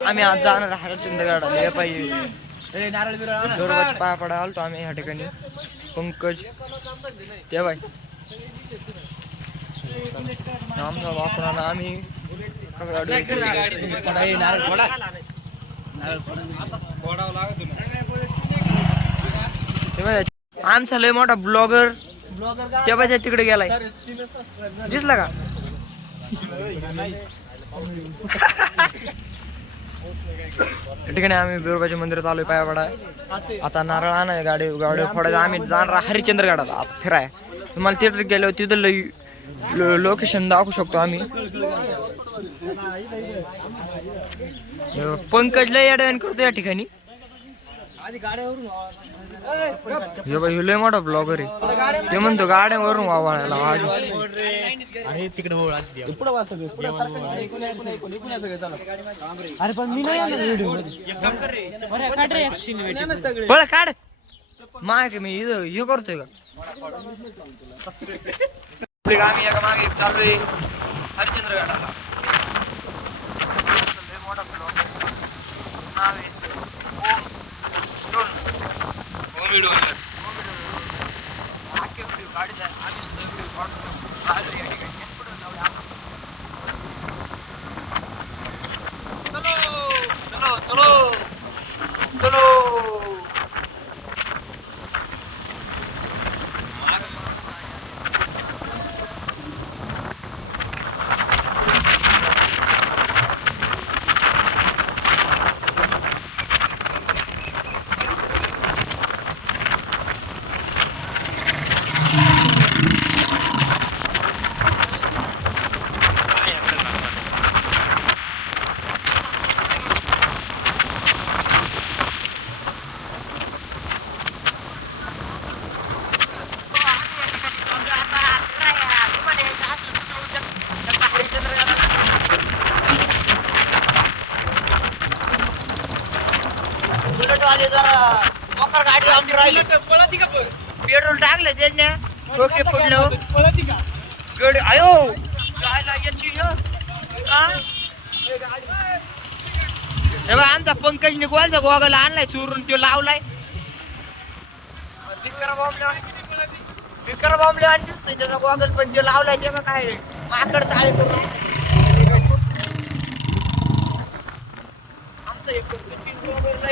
आम्ही आज जाणार हरिश्चंद्रगडाला या पाहिजे दररोज पाया पडा आलतो आम्ही ह्या ठिकाणी. पंकज ते बाय आमचा वापरा आम्ही आमचा लय मोठा ब्लॉगर त्या पाहिजे तिकडे गेलाय दिसला का. ठिकाणी आम्ही बिरोबाच्या मंदिरात आलोय पाया पडा. आता नारळ आणाय गाडी फोडायचं. आम्ही जाणार हरिश्चंद्रगडाला आता फिराय. तुम्हाला थिएटर गेल्यावर तिथं लई लोकेशन दाखवू शकतो आम्ही. पंकज लय ऍडवान करतो या ठिकाणी. लय मोठा ब्लॉगर आहे. ते म्हणतो गाड्यावरून वावळायला पळ काढ माग मी हे करतोय का. आम्ही एका मागे चाललोय हरिश्चंद्रगडाला. मोठा ब्लॉगर चलो गाडी आमची राहिली. पेट्रोल टाकलं त्यांनी डोके पडलं गड आयो आमचा पंकज निघवायचा गोगल आणलाय चोरून तो लावलाय. विकर बॉम्बले आणि त्याचा गोगल पण तो लावलाय. ते मग काय माकड चाळे करून आमचं एक गोगल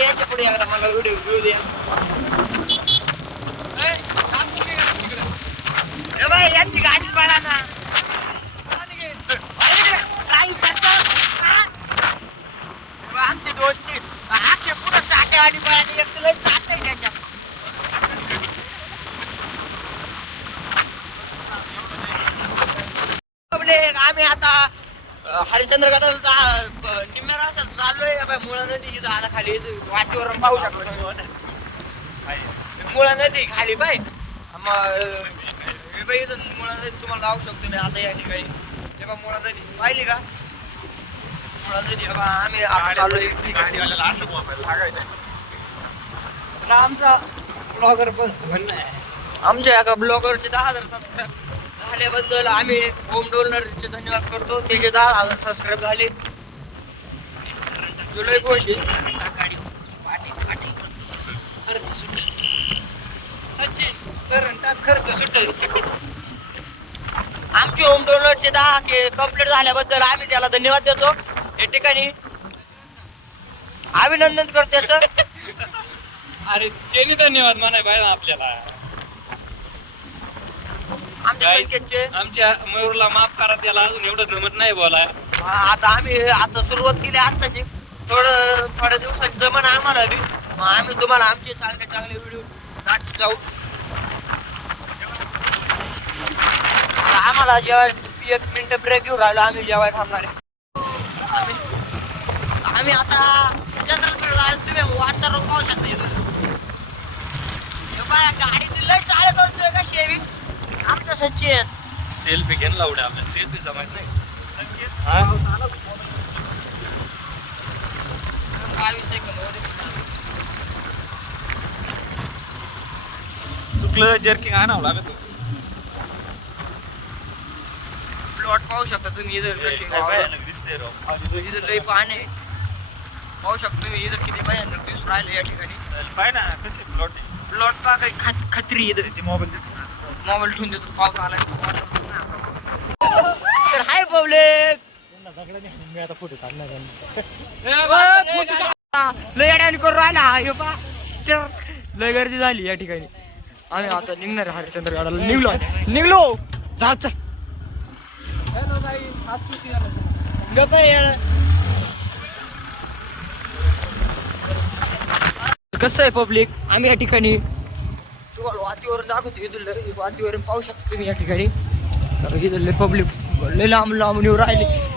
याच्या पुढे मला व्हिडिओ घेऊ द्या. यांची गाडीच पाळा ना. आमचे दोन तीन आखे पुढे चाटे गाडी पाळा एक लय चाट आहे त्याच्या. आम्ही आता हरिश्चंद्रगडाला निम्म्या रासात चाललोय. मुळा नदी इथं आला खाली वातावरण पाहू शकतो. मुळा नदी खाली पाय मुळा नदी तुम्हाला लावू शकतो मी आता या ठिकाणी. तेव्हा मुळा नदी पाहिली का. मुळा नदी आम्ही चाललोय. आमचा ब्लॉगर पण म्हणणं आहे. आमच्या एका ब्लॉगरचे 10,000 सबस्क्राईब झाल्याबद्दल आम्ही होम डोनरचे धन्यवाद करतो. त्याचे 10,000 सबस्क्राईब झाले. जुलै गोष्ट खर्च सुटे. आमचे होम डोनरचे 10K कंप्लीट झाल्याबद्दल आम्ही त्याला धन्यवाद देतो. या ठिकाणी अभिनंदन करतो त्याचं. अरे त्यांनी धन्यवाद म्हणाय पाहिजे आपल्याला. आमच्या मयूरला माफ करा. त्याला अजून एवढं जमत नाही बोलाय. आता आम्ही आता सुरुवात केली आताशी. थोड्या दिवसात जमन आम्हाला बी. आम्ही तुम्हाला आमचे चांगले व्हिडिओ दाखवत जाऊ. आम्हाला जेव्हा 1 मिनिट ब्रेक घेऊन राहिलो आम्ही जेव्हा थांबणार आहे. आम्ही आता चंद्रपूर तुम्ही वातावरण पाहू शकता. गाडी लय चाळ करतोय का शेवी आमचं सचिन. सेल्फी घेऊन लावडे आपल्याला सेल्फी जमायच नाही. चुकलं जर्किंग आणावं लागत होतं. प्लॉट पाहू शकता तुम्ही इथं कशी भयानक दिसतंय राव. इथं लई पाणी आहे. पाहू शकता तुम्ही इथं किती भयानक दिसून राहिले या ठिकाणी. पाय ना कसे प्लॉट प्लॉट पहा काही खत्री इथं. ते मोबाईल मोबाईल ठेवून देतो पाऊस आलाय. तर हाय पब्लिक मी आता फोटो काढणार लय अडचण करून राहिला हे पहा. लय गर्दी झाली या ठिकाणी. आम्ही आता निघणार आहे हरिश्चंद्र गडाला. निघलो जा चल. गप्प येड. कसं आहे पब्लिक आम्ही या ठिकाणी तुम्हाला वातीवरून दाखवतो. इथं वातीवरून पाहू शकता तुम्ही या ठिकाणी. तर इथं लय पब्लिक लय लांब लांबून येऊन राहिले.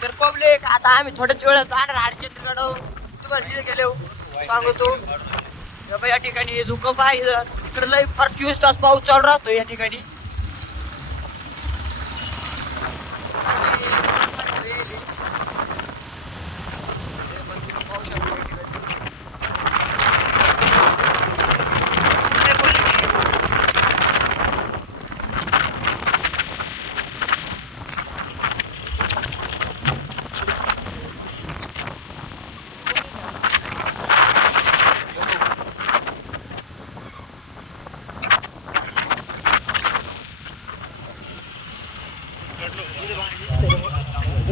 तर पब्लिक आता आम्ही थोड्याच वेळात जाणार हरिश्चंद्रगड. तुम्हाला तिथे गेलो सांगतो. या ठिकाणी धुकं आहे. इकडे लय फार 24 तास पाऊस चालू राहतो या ठिकाणी.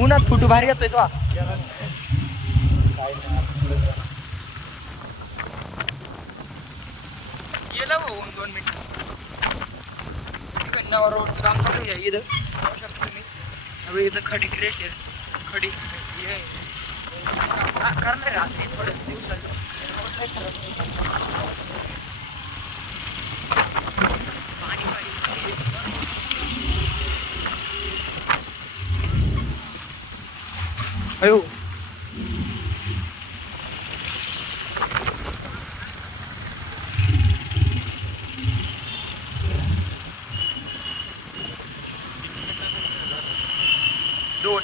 उन्हात फुटू भारी येतोय तो. गेलं होऊन 2 मिनिट. कन्नावर रोडचं काम चालू आहे इथं. सगळं इथं खडी क्रेशर खडी करणार रात्री थोड्या दिवसात. अयो दोन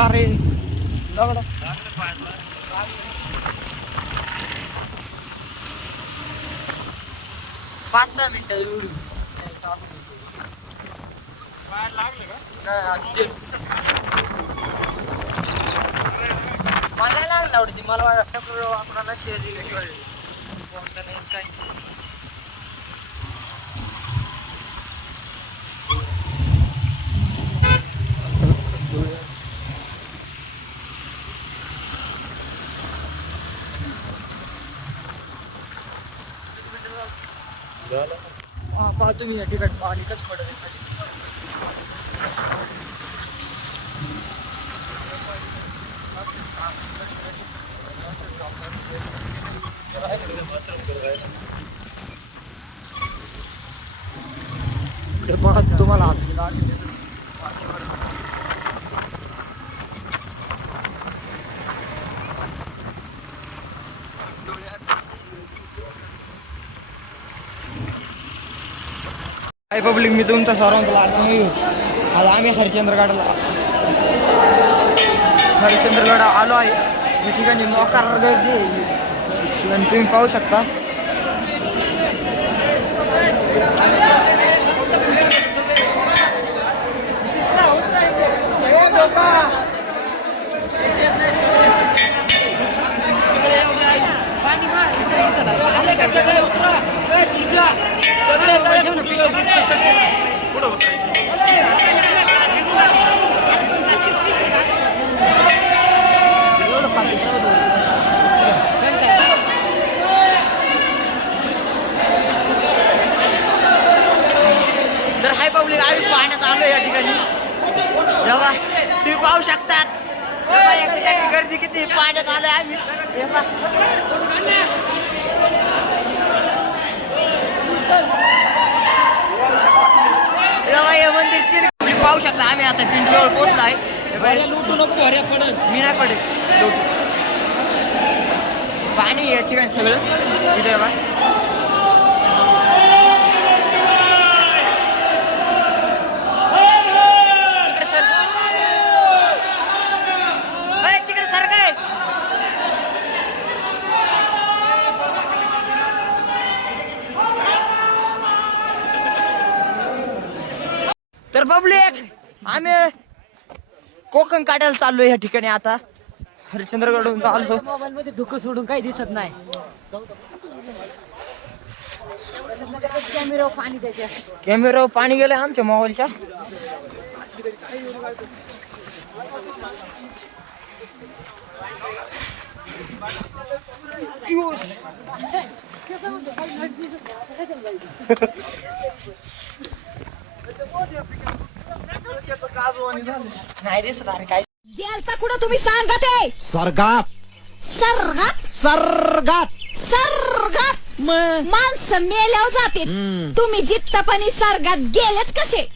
अरे दगडा. 5-6 मिनिटं एवढी. मला लागलं आवडती. मला वाटतं आपणाला शेअर दिल्याशिवाय काय. हा पहा तुम्ही या ठिकाणी पाणी कसं पडत आहे. बघा तुम्हाला हाय पब्लिक मी तुमचा सर्वांचा आज आम्ही हरिश्चंद्रगडला आलो आहे. या ठिकाणी मोकार गर्दी आहे आणि तुम्ही पाहू शकता. तर हाय पब्लिक आम्ही पाहण्यात आलो या ठिकाणी. तुम्ही पाहू शकता किती पाण्यात आलोय आम्ही. हे पहा. हे मंदिर तुम्ही पाहू शकता. आम्ही आता पिंडीजवळ पोहोचलाय. लुटू नको भऱ्या पडल. मी नाही पडेल. पाणी या ठिकाणी सगळं इथे बघा. तिकडे सर काय तर पब्लिक आम्ही कोकण काढायला चाललोय या ठिकाणी. आता हरिश्चंद्रगडून आलो. मोबाईल मध्ये धुकं सोडून काही दिसत नाही. कॅमेरा पाणी द्यायच्या. कॅमेरा पाणी गेलंय आमच्या मोबाईलच्या. नाही दिसत अरे काय. गेलता कुठं तुम्ही सांगा ते. स्वर्गात सर्गात स्वर्गात सर्गात माणसं मेल्यावर जाते. तुम्ही जित्तपणी सर्गात गेलेत कसे.